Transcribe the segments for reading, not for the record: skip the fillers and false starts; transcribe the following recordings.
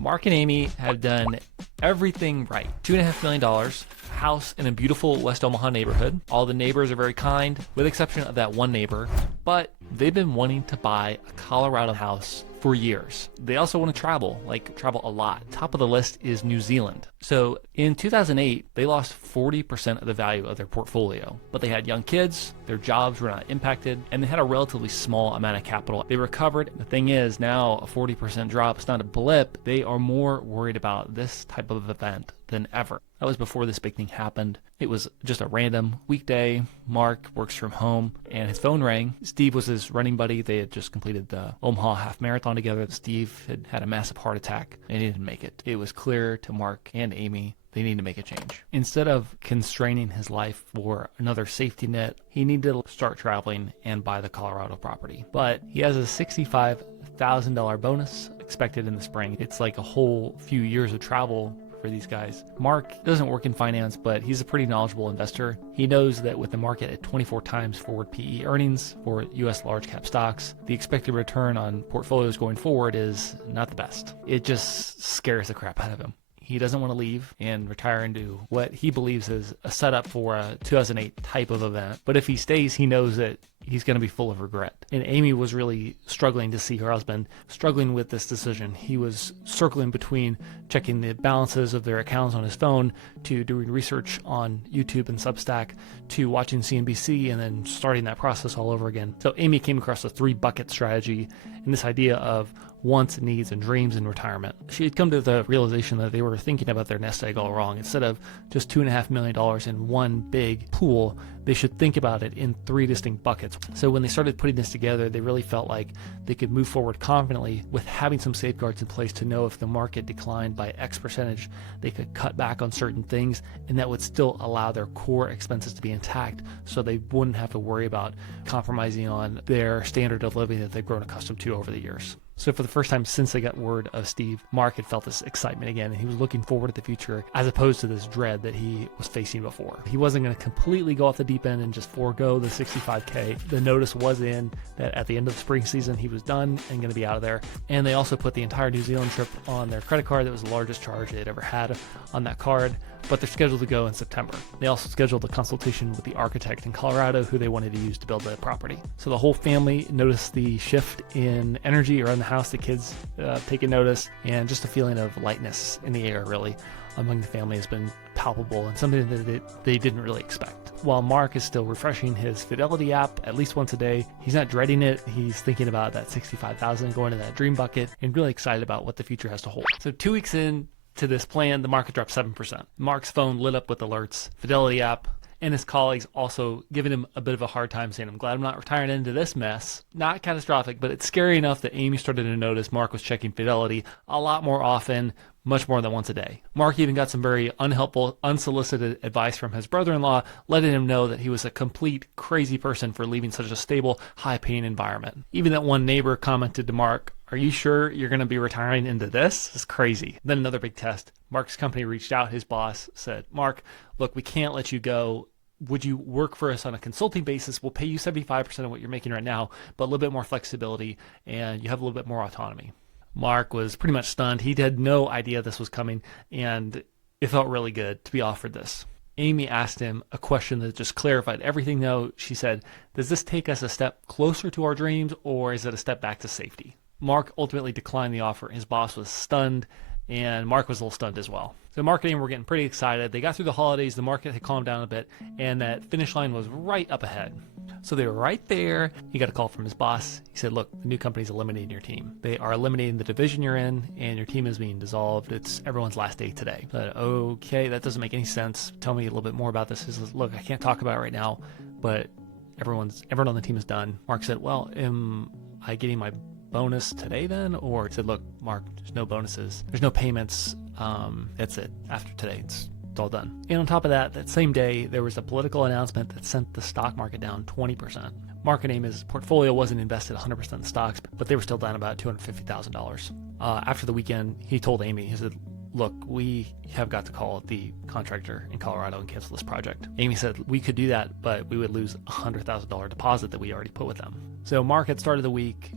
Mark and Amy have done everything right. $2.5 million, house in a beautiful West Omaha neighborhood. All the neighbors are very kind, with the exception of that one neighbor, but they've been wanting to buy a Colorado house for years. They also want to travel a lot. Top of the list is New Zealand. So in 2008, they lost 40% of the value of their portfolio, but they had young kids, their jobs were not impacted, and they had a relatively small amount of capital. They recovered. The thing is, now a 40% drop is not a blip. They are more worried about this type of event than ever. That was before this big thing happened. It was just a random weekday. Mark works from home and his phone rang. Steve was his running buddy. They had just completed the Omaha half marathon together. Steve had had a massive heart attack and he didn't make it. It was clear to Mark and Amy they need to make a change. Instead of constraining his life for another safety net, he needed to start traveling and buy the Colorado property. But he has a $65,000 bonus expected in the spring. It's like a whole few years of travel for these guys. Mark doesn't work in finance, but he's a pretty knowledgeable investor. He knows that with the market at 24 times forward PE earnings for US large cap stocks, the expected return on portfolios going forward is not the best. It just scares the crap out of him. He doesn't want to leave and retire into what he believes is a setup for a 2008 type of event. But if he stays, he knows that he's going to be full of regret. And Amy was really struggling to see her husband struggling with this decision. He was circling between checking the balances of their accounts on his phone to doing research on YouTube and Substack to watching CNBC and then starting that process all over again. So Amy came across a 3-bucket strategy and this idea of wants, needs, and dreams in retirement. She had come to the realization that they were thinking about their nest egg all wrong. Instead of just $2.5 million in one big pool, they should think about it in 3 distinct buckets. So when they started putting this together, they really felt like they could move forward confidently with having some safeguards in place to know if the market declined by X percentage, they could cut back on certain things, and that would still allow their core expenses to be intact so they wouldn't have to worry about compromising on their standard of living that they've grown accustomed to over the years. So for the first time since they got word of Steve, Mark had felt this excitement again, and he was looking forward to the future as opposed to this dread that he was facing before. He wasn't going to completely go off the deep end and just forego the $65K. The notice was in that at the end of the spring season, he was done and going to be out of there. And they also put the entire New Zealand trip on their credit card. That was the largest charge they'd ever had on that card, but they're scheduled to go in September. They also scheduled a consultation with the architect in Colorado who they wanted to use to build the property. So the whole family noticed the shift in energy around the house, the kids taking notice, and just a feeling of lightness in the air really among the family has been palpable and something that they didn't really expect. While Mark is still refreshing his Fidelity app at least once a day, he's not dreading it. He's thinking about that $65,000 going to that dream bucket and really excited about what the future has to hold. So 2 weeks in to this plan, the market dropped 7%. Mark's phone lit up with alerts. Fidelity app and his colleagues also giving him a bit of a hard time, saying, I'm glad I'm not retiring into this mess. Not catastrophic, but it's scary enough that Amy started to notice Mark was checking Fidelity a lot more often, much more than once a day. Mark even got some very unhelpful, unsolicited advice from his brother-in-law, letting him know that he was a complete crazy person for leaving such a stable, high-paying environment. Even that one neighbor commented to Mark, are you sure you're going to be retiring into this? It's crazy. Then another big test. Mark's company reached out. His boss said, Mark, look, we can't let you go. Would you work for us on a consulting basis? We'll pay you 75% of what you're making right now, but a little bit more flexibility and you have a little bit more autonomy. Mark was pretty much stunned. He had no idea this was coming, and it felt really good to be offered this. Amy asked him a question that just clarified everything, though. She said, does this take us a step closer to our dreams, or is it a step back to safety? Mark ultimately declined the offer. His boss was stunned, and Mark was a little stunned as well. So Mark and Amy were getting pretty excited. They got through the holidays, the market had calmed down a bit, and that finish line was right up ahead. So they were right there. He got a call from his boss. He said, look, the new company's eliminating your team. They are eliminating the division you're in, and your team is being dissolved. It's everyone's last day today. I said, okay, that doesn't make any sense. Tell me a little bit more about this. He says, look, I can't talk about it right now, but everyone on the team is done. Mark said, well, am I getting my bonus today then? Or he said, look, Mark, there's no bonuses. There's no payments. That's it. After today, it's all done. And on top of that, that same day, there was a political announcement that sent the stock market down 20%. Mark and Amy's portfolio wasn't invested 100% in stocks, but they were still down about $250,000. After the weekend, he told Amy, he said, look, we have got to call the contractor in Colorado and cancel this project. Amy said, we could do that, but we would lose a $100,000 deposit that we already put with them. So Mark had started the week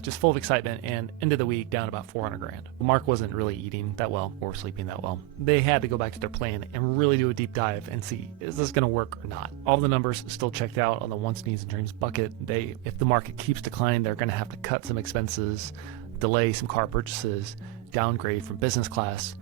just full of excitement, and ended the week down about 400 grand. Mark wasn't really eating that well or sleeping that well. They had to go back to their plan and really do a deep dive and see, is this going to work or not? All the numbers still checked out on the wants, needs, and dreams bucket. If the market keeps declining, they're going to have to cut some expenses, delay some car purchases, downgrade from business class,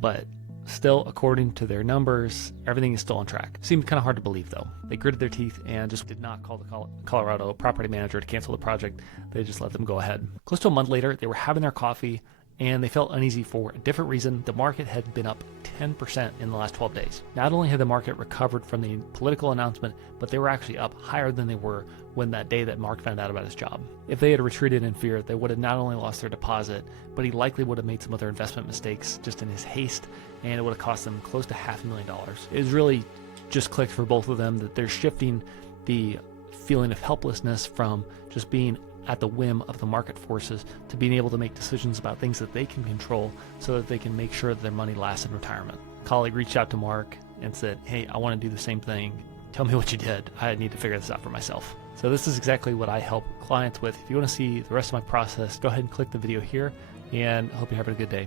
but still, according to their numbers, everything is still on track. Seemed kind of hard to believe, though. They gritted their teeth and just did not call the Colorado property manager to cancel the project. They just let them go ahead. Close to a month later, they were having their coffee, and they felt uneasy for a different reason. The market had been up 10% in the last 12 days. Not only had the market recovered from the political announcement, but they were actually up higher than they were when that day that Mark found out about his job. If they had retreated in fear, they would have not only lost their deposit, but he likely would have made some other investment mistakes just in his haste, and it would have cost them close to $500,000. It was really just clicked for both of them that they're shifting the feeling of helplessness from just being at the whim of the market forces to being able to make decisions about things that they can control so that they can make sure that their money lasts in retirement. A colleague reached out to Mark and said, hey, I want to do the same thing. Tell me what you did. I need to figure this out for myself. So this is exactly what I help clients with. If you want to see the rest of my process, go ahead and click the video here, and I hope you're having a good day.